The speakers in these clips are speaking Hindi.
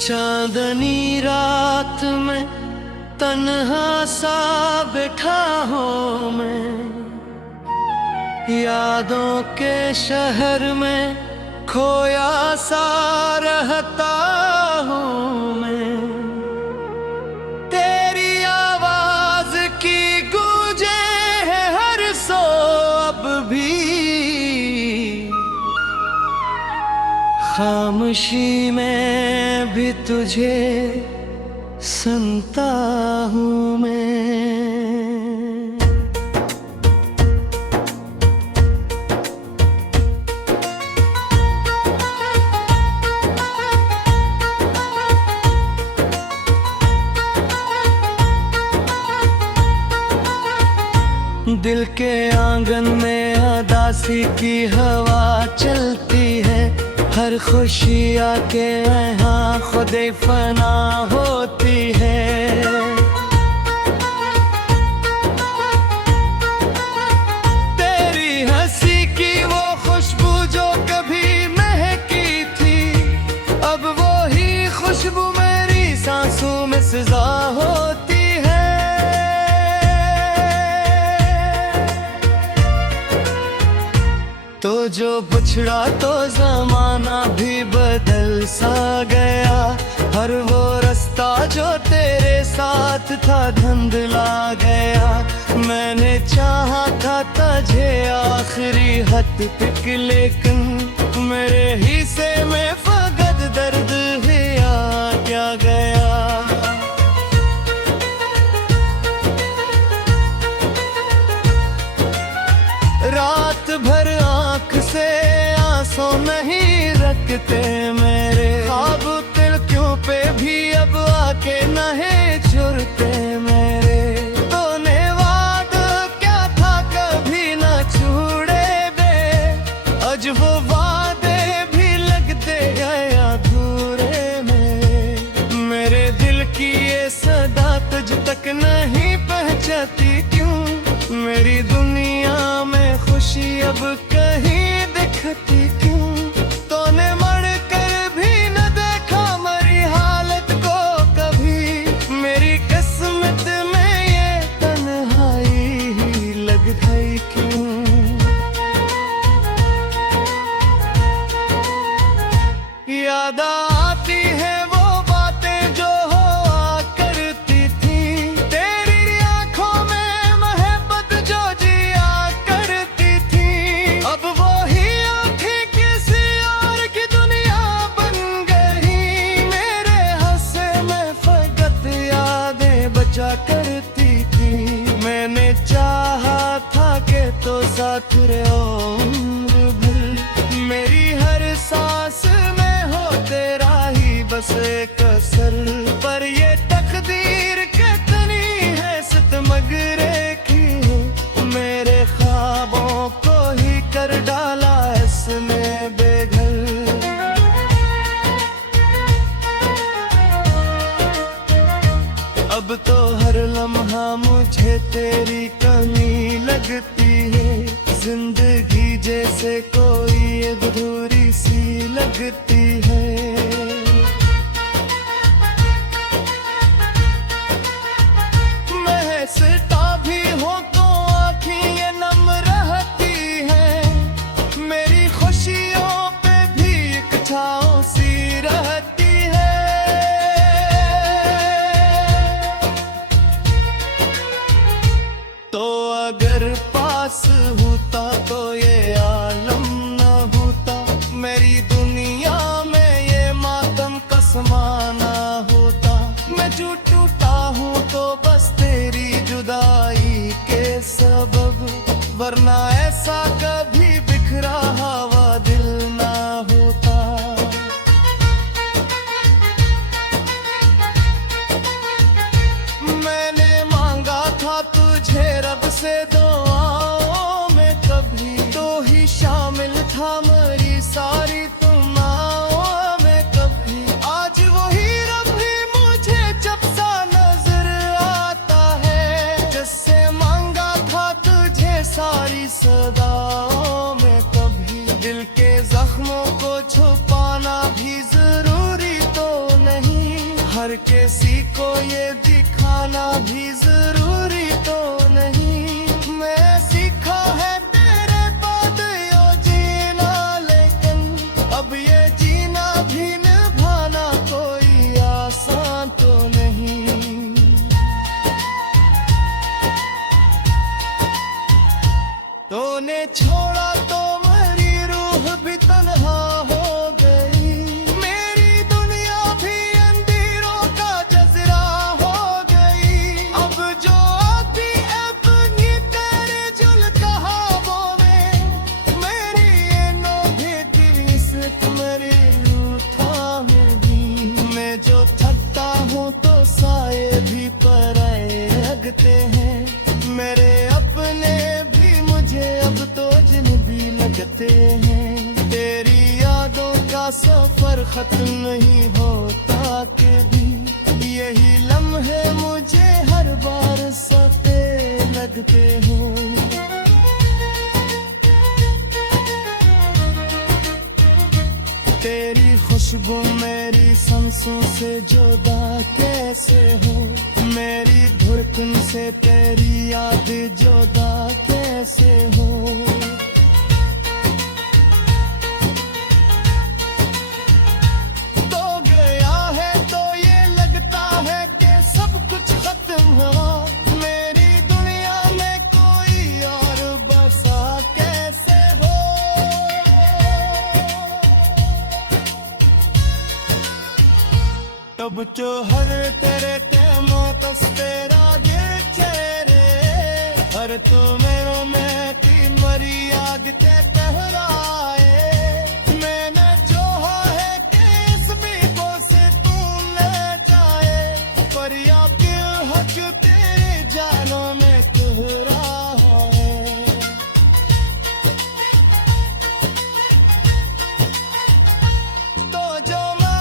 चांदनी रात में तन्हा सा बैठा हूँ मैं, यादों के शहर में खोया सा रहता हूँ मैं। तेरी आवाज की गूंजे है हर सो अब भी, खामोशी में भी तुझे सुनता हूँ मैं। दिल के आंगन में उदासी की हवा चलती है, हर खुशी आके यहाँ खुदे फना होती है। तेरी हंसी की वो खुशबू जो कभी महकी थी, अब वो ही खुशबू मेरी सांसों में सजा होती है। तो जो बिछड़ा तो जमाना भी बदल सा गया, हर वो रास्ता जो तेरे साथ था धुंधला गया। मैंने चाहा था तुझे आखिरी हद तक, लेकिन मेरे हिस्से में फकत दर्द ही आ क्या गया। रात भर आँख से आंसू नहीं रखते मेरे, ख्वाब तिलकियों पे भी अब आके नहीं चुरते मेरे। तूने वादा क्या था कभी न छोड़े बे, आज वो वादे भी लगते गए अधूरे में। मेरे दिल की ये सदा तुझ तक नहीं पहुंचती क्यों, मेरी दुनिया में खुशी अब कहीं दिखती क्यों। तूने मर कर भी न देखा मेरी हालत को कभी, मेरी किस्मत में ये तन्हाई ही लग गई क्यों। याद आती है वो बातें जो हुआ करती थी, तेरी आंखों में मोहब्बत जो जिया करती थी। अब वो ही आंखें किसी और की दुनिया बन गई, मेरे हंसे में फकत यादें बचा करती थी। मैंने चाहा था कि तो साथ रहो उम्र भर, मेरी हर सांस में हो तेरा ही बस एक असर। पर ये तकदीर कितनी है सितमगरे की, मेरे ख्वाबों को ही कर डाला इसने बेघर। अब तो हर लम्हा मुझे तेरी कमी लगती है, जिंदगी जैसे कोई अधूरी सी लगती है। मैं हंसता भी हूँ तो आँखें ये नम रहती है, मेरी खुशियों पे भी एक छाँव सी रहती है। तो अगर पास होता तो ये आलम न होता, मेरी दुनिया में ये मातम का समाना होता। मैं जो टूटा हूँ तो बस तेरी जुदाई के सबब, वरना ऐसा कभी बिखरा हवा दिल ना होता। मैंने मांगा था तुझे रब से दुआओं में कभी, तो ही शामिल था मेरी सारी दुआओं में कभी। आज वही रब ही मुझे जब सा नजर आता है, जिससे मांगा था तुझे सारी सदाओं हर किसी को ये दिखाना भी जरूरी तो नहीं। मैं सीखा है तेरे बाद यो जीना, लेकिन अब ये जीना भी निभाना कोई आसान तो नहीं। तूने छोड़ा तो मेरी रूह भी तन्हा हो गई, मेरी दुनिया भी अंधेरों का जजरा हो गई। अब जो आती अपनी तेरे जुल कहावों में, मेरी ये नो भी तेरी सिर्फ मेरी रूठा में भी। मैं जो थकता हूँ तो साए भी पराए लगते हैं, मेरे अपने भी मुझे अब तो अजनबी लगते हैं। तेरी यादों का सफर खत्म नहीं होता कभी, यही लम्हे मुझे हर बार सते लगते हैं। तेरी खुशबू मेरी सांसों से जुदा कैसे हो, मेरी धड़कन से तेरी याद जुदा कैसे हो। तो गया है तो ये लगता है कि सब कुछ खत्म हुआ, मेरी दुनिया में कोई और बसा कैसे हो। तब जो हर तेरे मोतस तेरा दिल चेहरे, हर तू मेरो में तीन मरी याद के तहराए। मैंने जो है कि इस बीबो से तू ले जाए, पर या क्यों हक तेरे जानों में कह रहा है। तो जो मैं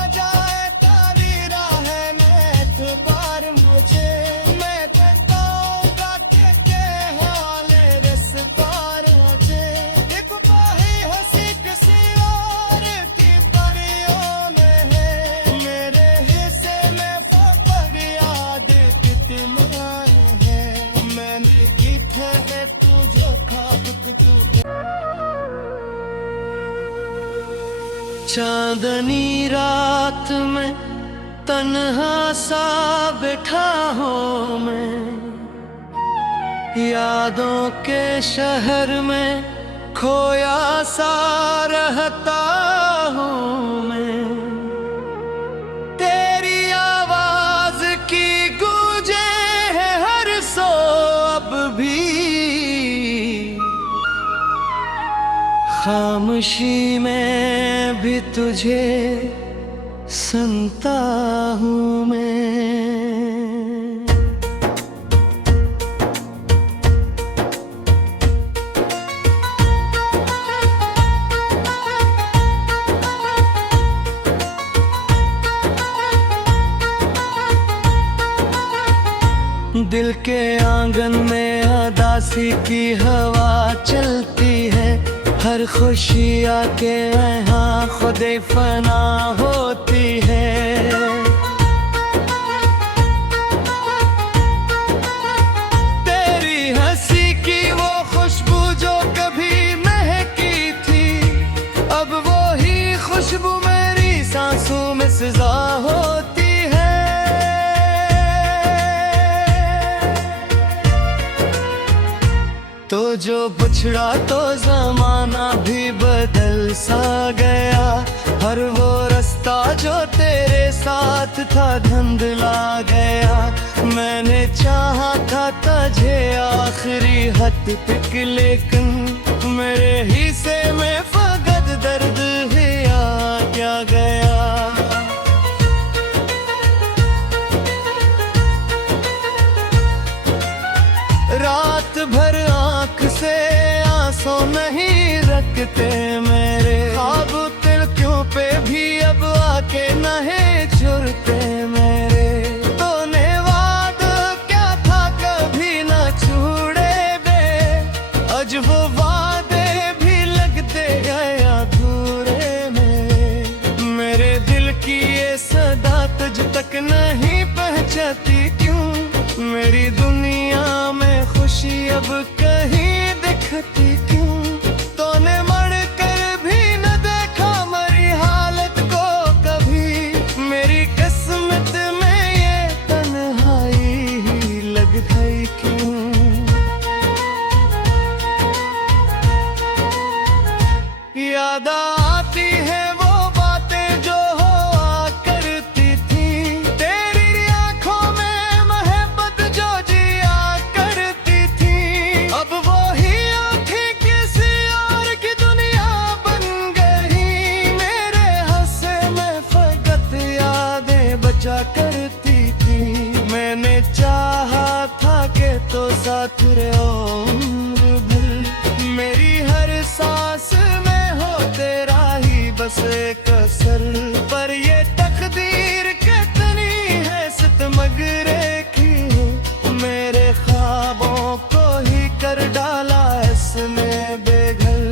कहूँगा के हाले रस पार मुझे, एक बाही हंसी किसी और की परियों में है, मेरे हिस्से में फरियाद कितनी है। मैंने की थे तू जो खाब तू चांदनी रात में तन्हा सा बैठा हूँ मैं, यादों के शहर में खोया सा रहता हूँ मैं। तेरी आवाज की गूंजे है हर सो अब भी, खामोशी में भी तुझे सुनता हूँ मैं। दिल के आंगन में उदासी की हवा चलती है, हर खुशी आके यहाँ खुदे फना होती है। तेरी हंसी की वो खुशबू जो कभी महकी थी, अब वो ही खुशबू मेरी सांसों में सजा होती है। तो जो बिछड़ा तो जमाना भी बदल सा गया, हर वो रास्ता जो तेरे साथ था धुंधला गया। मैंने चाहा था तुझे आखिरी हद तक, लेकिन मेरे हिस्से में फकत दर्द है आ क्या गया। रात भर आँख से आंसू नहीं रखते मेरे, ख्वाब तिलकियों पे भी अब आके नहे चुरते मेरे। तूने वादा क्या था कभी न छूड़े बे, आज वो वादे भी लगते गए अधूरे में। मेरे दिल की ये सदा तुझ तक नहीं पहुंचती क्यों? मेरी दुनिया में खुशी अब कहीं दिखती क्यों? तूने मर कर भी न देखा मेरी हालत को कभी। मेरी किस्मत में ये तन्हाई ही लग गई क्यों? याद आती है वो बातें जो हुआ करती थी, तेरी आंखों में मोहब्बत जो जिया करती थी। अब वो ही आंखें किसी और की दुनिया बन गई। मेरे हंसे में फकत यादें बचा करती थी। मैंने चाहा था कि तो साथ रहो उम्र भर। मेरी हर सांस तेरा ही बस एक असर, पर ये तकदीर कितनी है सितमगरे की हो। मेरे ख्वाबों को ही कर डाला इसने बेघर।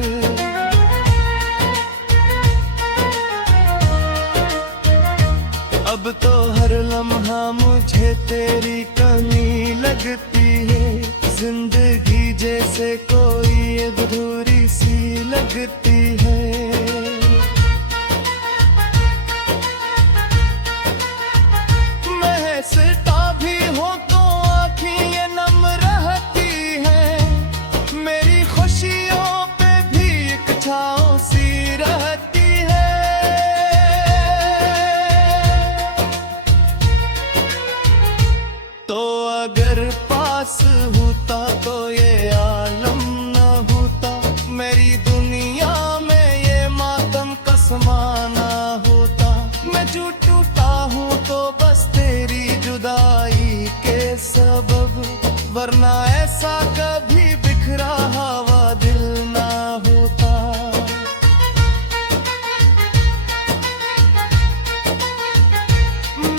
अब तो हर लम्हा मुझे तेरी कमी लगती है। जिंदगी जैसे कोई अधूरी सी लगती है। मैं हंसता भी हूँ तो आँखें ये नम रहती है। मेरी खुशियों पे भी एक छाँव सी रहती है। तो अगर पास होता तो ये आलम न होता। मेरी दुनिया में ये मातम का समाना होता। मैं जो टूटा हूँ तो बस तेरी जुदाई के सबब, वरना ऐसा कभी बिखरा हुआ दिल ना होता।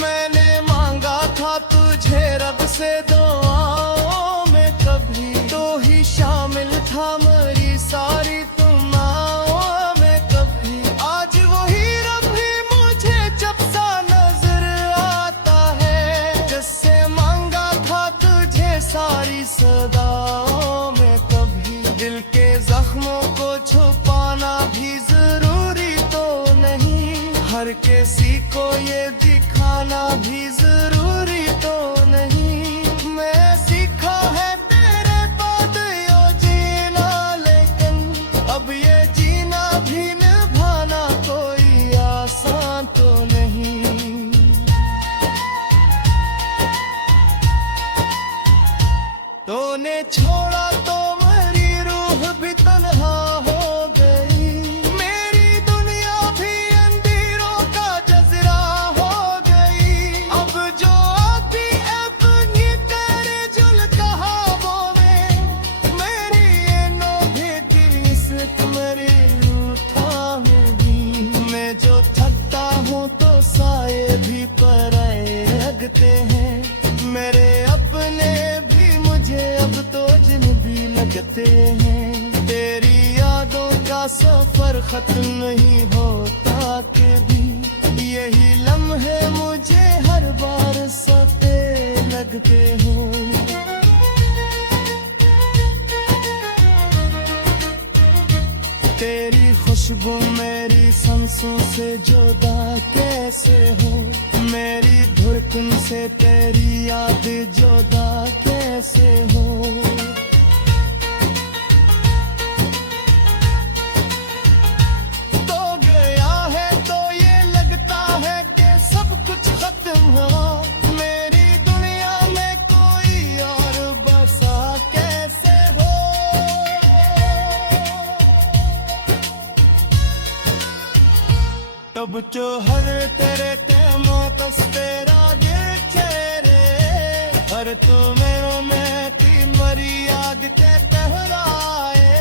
मैंने मांगा था तुझे रब से दुआओं में कभी, तो ही शामिल था मेरी सारी दुआओं में कभी। आज वही रब ही मुझे जब सा नजर आता है, जिससे मांगा था तुझे सारी सदाओं में कभी। दिल के जख्मों को छुपाना भी जरूरी तो नहीं, हर किसी को ये दिखाना भी जरूरी तो नहीं। मैं सीखा है तेरे बाद यो जीना, लेकिन अब ये जीना भी निभाना कोई आसान तो नहीं। तूने छोड़ा तो मेरी रूह भी तन्हा हो गई। मेरी दुनिया भी अंधेरों का जज़रा हो गई। अब जो आती अपनी तेरे जुल कहावों में, मेरी ये नोभी दिल से तुम्हारी रूठा होगी। मैं जो थकता हूँ तो साए भी पराए लगते हैं। मेरे अपने भी मुझे अब तो अजनबी लगते हैं। तेरी यादों का सफर खत्म नहीं होता कभी। यही लम्हे मुझे हर बार सते लगते हैं। तेरी खुशबू मेरी सांसों से जुदा कैसे हो। मेरी धड़कन से तेरी याद जुदा कैसे हो। तो गया है तो ये लगता है कि सब कुछ खत्म हुआ। मेरी दुनिया में कोई और बसा कैसे हो। तब जो हर तेरे टेमों कस तेरा दिल चेहरे, हर तू मेरो में की मरी याद के तहराए।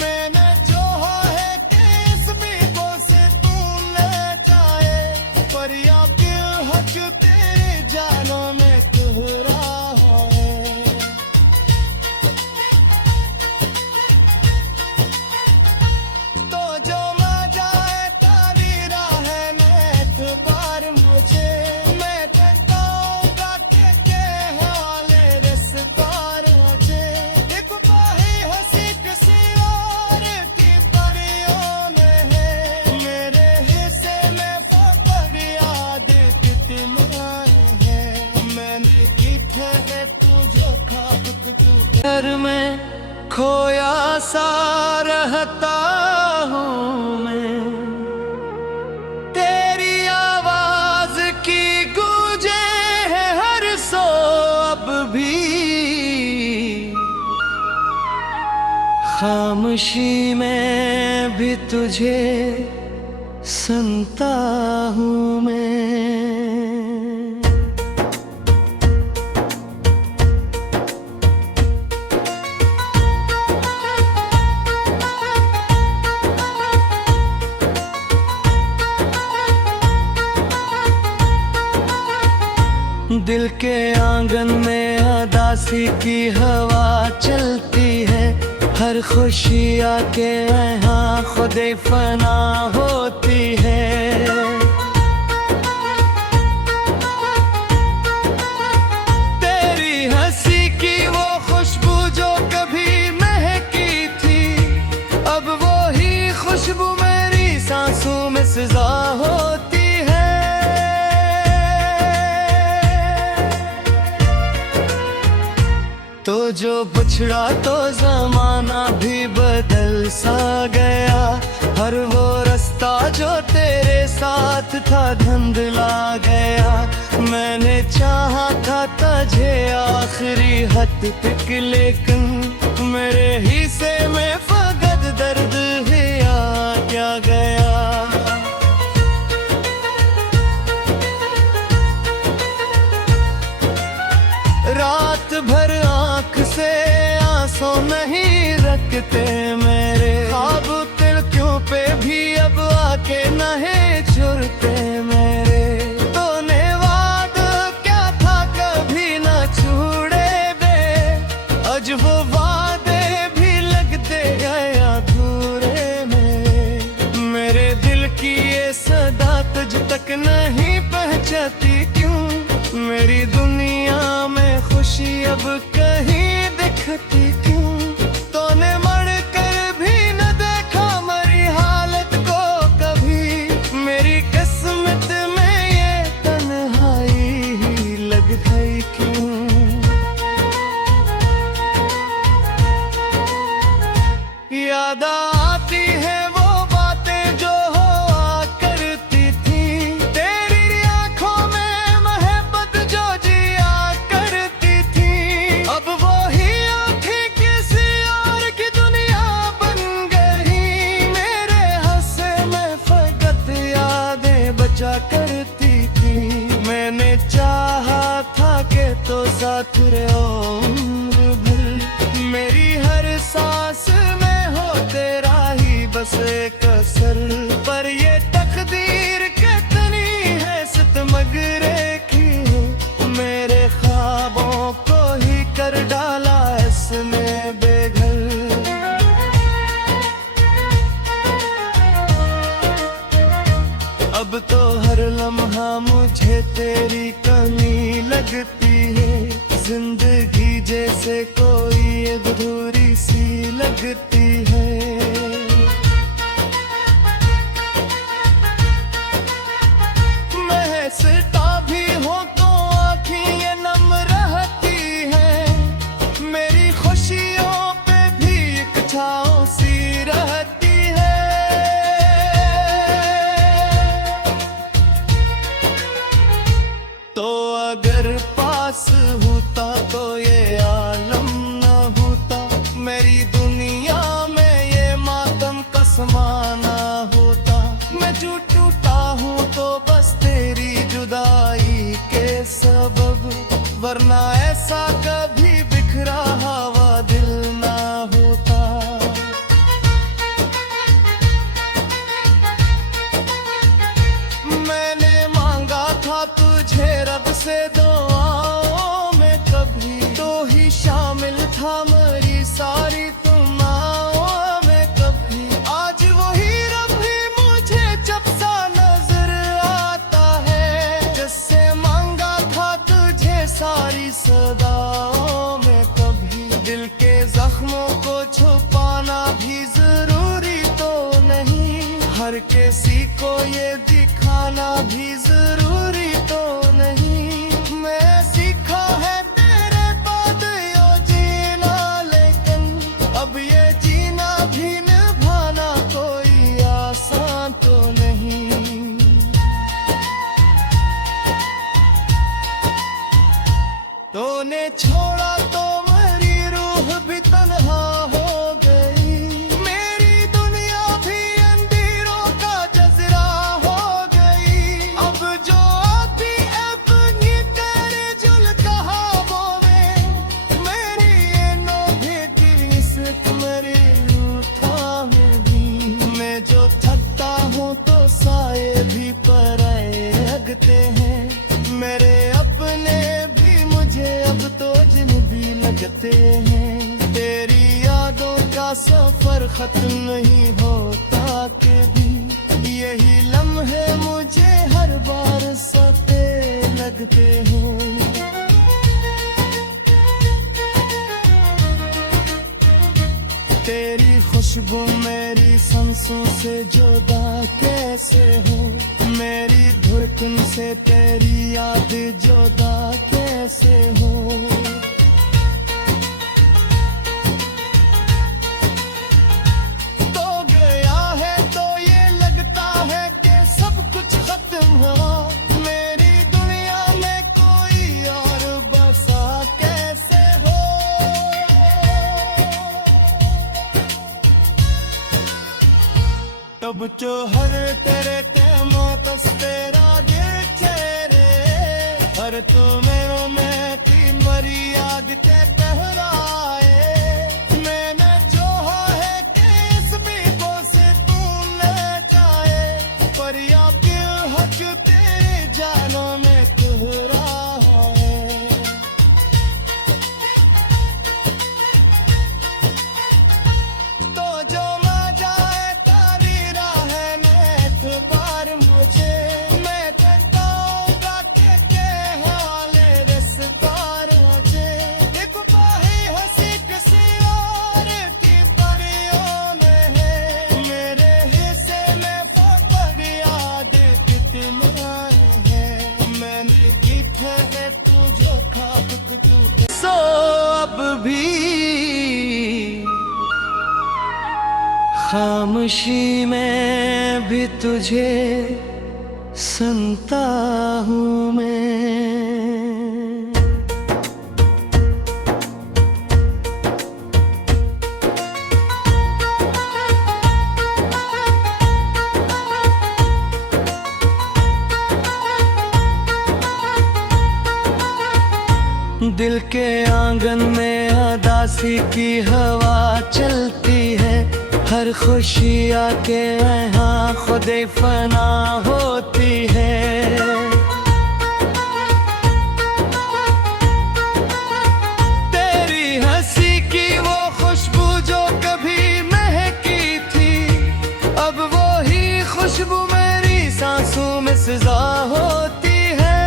मैंने जो है कि इस बीबो से तू ले जाए, पर या क्यों हक तेरे जानों में कोहरा है। तो जो मैं जाए तारी राह में पार मुझे शहर में खोया सा रहता हूँ मैं। तेरी आवाज की गूंजे है हर सो अब भी, खामोशी में भी तुझे सुनता हूँ मैं। दिल के आंगन में उदासी की हवा चलती है, हर खुशी आके यहाँ खुदे फना होती है। तेरी हंसी की वो खुशबू जो कभी महकी थी, अब वो ही खुशबू मेरी सांसों में सजा होती है। तो जो पिछड़ा तो जमाना भी बदल सा गया, हर वो रास्ता जो तेरे साथ था धुंधला गया। मैंने चाहा था तुझे आखिरी हद तक, लेकिन मेरे हिस्से में फकत दर्द है आ क्या गया। रात भर आँख से आंसू नहीं रखते मेरे, ख्वाब दिल क्यों पे भी अब आके नहे चुरते मेरे। तूने वादा क्या था कभी न छूड़े बे, आज वो वादे भी लगते गए अधूरे मेरे दिल की ये सदा तुझ तक नहीं पहुंचती क्यों। मेरी दुनिया में खुशी अब कहीं दिखती क्यों। तूने मर कर भी न देखा मेरी हालत को कभी, मेरी किस्मत में ये तन्हाई ही लग गई क्यों। याद आती है वो बातें जो हुआ करती थी, तेरी आंखों में मोहब्बत जो जिया करती थी। अब वो ही आंखें किसी और की दुनिया बन गई, मेरे हंसे में फकत यादें बचा करती थी। मैंने चाहा था कि तो साथ रहो उम्र भर, मेरी हर सांस में हो तेरा ही बस एक असर। पर ये तकदीर कितनी है सितमगरे की, मेरे ख्वाबों को ही कर डाला इसने बेघर। अब तो हर लम्हा मुझे तेरी कमी लगती है, जिंदगी जैसे कोई अधूरी सी लगती है। मैं हंसता भी हूँ तो आँखें ये नम रहती है, मेरी खुशियों पे भी एक छाँव सी रहती है। तो अगर पास होता तो ये आलम न होता, मेरी दुनिया में ये मातम का समाना होता। मैं जो टूटा हूँ तो बस तेरी जुदाई के सबब, वरना ऐसा कभी बिखरा हवा दिल ना होता। मैंने मांगा था तुझे रब से दुआओं में कभी, तो ही शामिल था मेरी सारी दुआओं में कभी। आज वही रब ही मुझे जब सा नजर आता है, जिससे मांगा था तुझे सारी सदाओं में कभी। दिल के जख्मों को छुपाना भी जरूरी तो नहीं, हर किसी को ये दिखाना भी जरूरी तो नहीं। मैं सीखा है तेरे बाद यो जीना, तूने छोड़ा तो मेरी रूह भी तन्हा हो गई, मेरी दुनिया भी अंधेरों का जजरा हो गई। अब जो आती अपनी तेरे जुल कहा बोवे, मेरी ये नो भी इश्क मेरी रूठा में भी। मैं जो थकता हूँ तो साए भी पराए लगते हैं, मेरे अपने भी मुझे अब तो अजनबी लगते हैं। तेरी यादों का सफर खत्म नहीं होता कभी, यही लम्हे मुझे हर बार सते लगते हैं। तेरी खुशबू मेरी सांसों से जुदा कैसे हो, मेरी धड़कन से तेरी याद जुदा कैसे हो। तो गया है तो ये लगता है कि सब कुछ खत्म हुआ, मेरी दुनिया में कोई और बसा कैसे हो। तब तो हर तेरे मोतस तेरा दिल चेहरे, हर तू मेरो में की मरी याद के कहराए। मैंने चाहा है कि इस बीबों से तू ले जाए, पर या क्यों हक तेरे जानों में कहरा है। तो जो अब भी खामोशी में भी तुझे सुनता हूँ मैं। दिल के आंगन में उदासी की हवा चलती है, हर खुशी आके यहाँ खुदे फना होती है। तेरी हंसी की वो खुशबू जो कभी महकी थी, अब वो ही खुशबू मेरी सांसों में सजा होती है।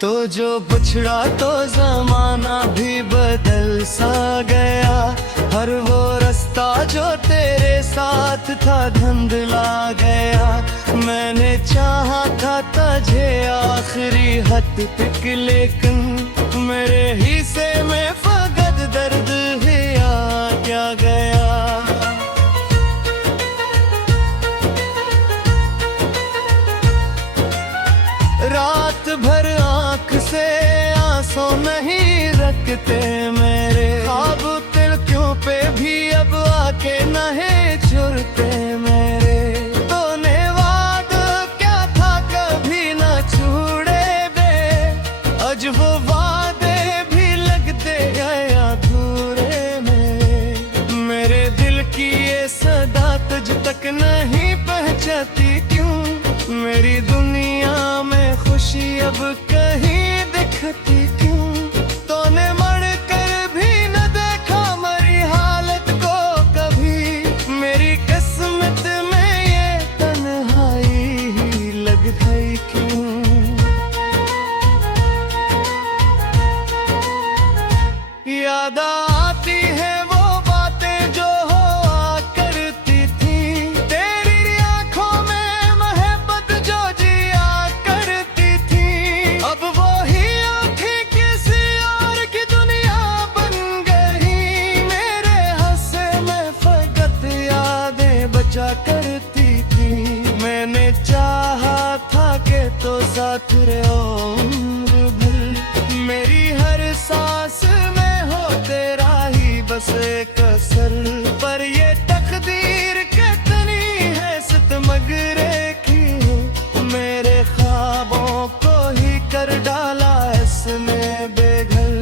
तो जो बिछड़ा तो जमाना भी बदल सा गया, हर वो रास्ता जो तेरे साथ था धुंधला गया। मैंने चाहा था तुझे आखिरी हद तक, लेकिन मेरे हिस्से में फकत दर्द है आ क्या गया। रात भर आँख से आंसू नहीं रखते मेरे, ख्वाब दिल क्यों पे भी अब आके नहीं छुड़ते मेरे। तूने वादा क्या था कभी न छोड़े बे, आज वो वादे भी लगते गए अधूरे में। मेरे दिल की ये सदा तुझ तक नहीं पहुंचती क्यों, मेरी दुनिया में खुशी अब कहीं दिखती क्यों। तूने मर कर भी न देखा मेरी हालत को कभी, मेरी किस्मत में ये तन्हाई ही लग गई क्यों। याद आती है वो बातें जो हुआ करती थी, तेरी आंखों में मोहब्बत जो जिया करती थी। अब वो ही आँखें साथ रहो उम्र भर। मेरी हर सांस में हो तेरा ही बस एक असर। पर ये तकदीर कितनी है सितमगरे की हो, मेरे ख्वाबों को ही कर डाला इसने बेघर।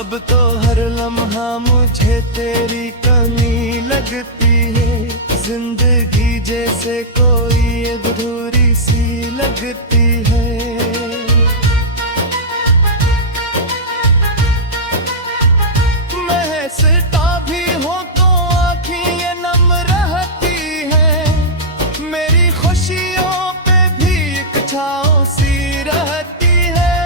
अब तो हर लम्हा मुझे तेरी कमी लगती है, जिंदगी जैसे कोई अधूरी सी लगती है। मैं हंसता भी हूँ तो आँखें नम रहती हैं, मेरी खुशियों पे भी एक छाँव सी रहती है।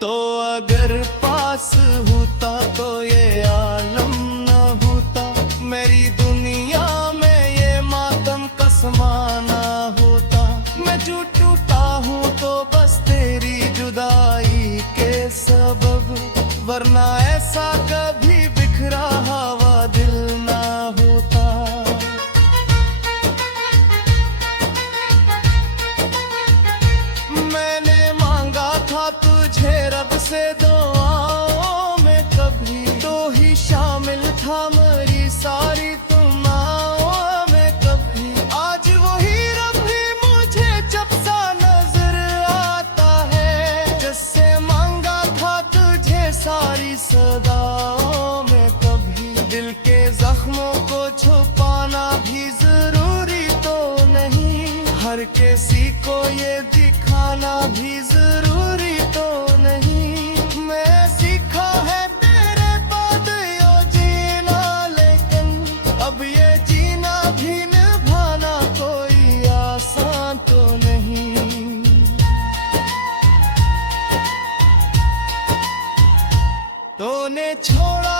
तो अगर पास होता तो ये आलम न होता, मेरी दुनिया में ये मातम का समाना होता। मैं जो टूटा हूँ तो बस तेरी जुदाई के सबब, वरना ऐसा कभी बिखरा हुआ दिल ना होता। मैंने मांगा था तुझे रब से दुआओं में, कभी तो ही शामिल था मेरी सारी दुआओं में कभी। आज वही रब ही मुझे जब सा नजर आता है, जिससे मांगा था तुझे सारी सदाओं में कभी। दिल के जख्मों को छुपाना भी जरूरी तो नहीं, हर किसी को ये दिखाना भी जरूरी तो नहीं। मैं सीखा है तेरे बाद यो जीना, लेकिन अब ये जीना भी निभाना कोई आसान तो नहीं। तूने छोड़ा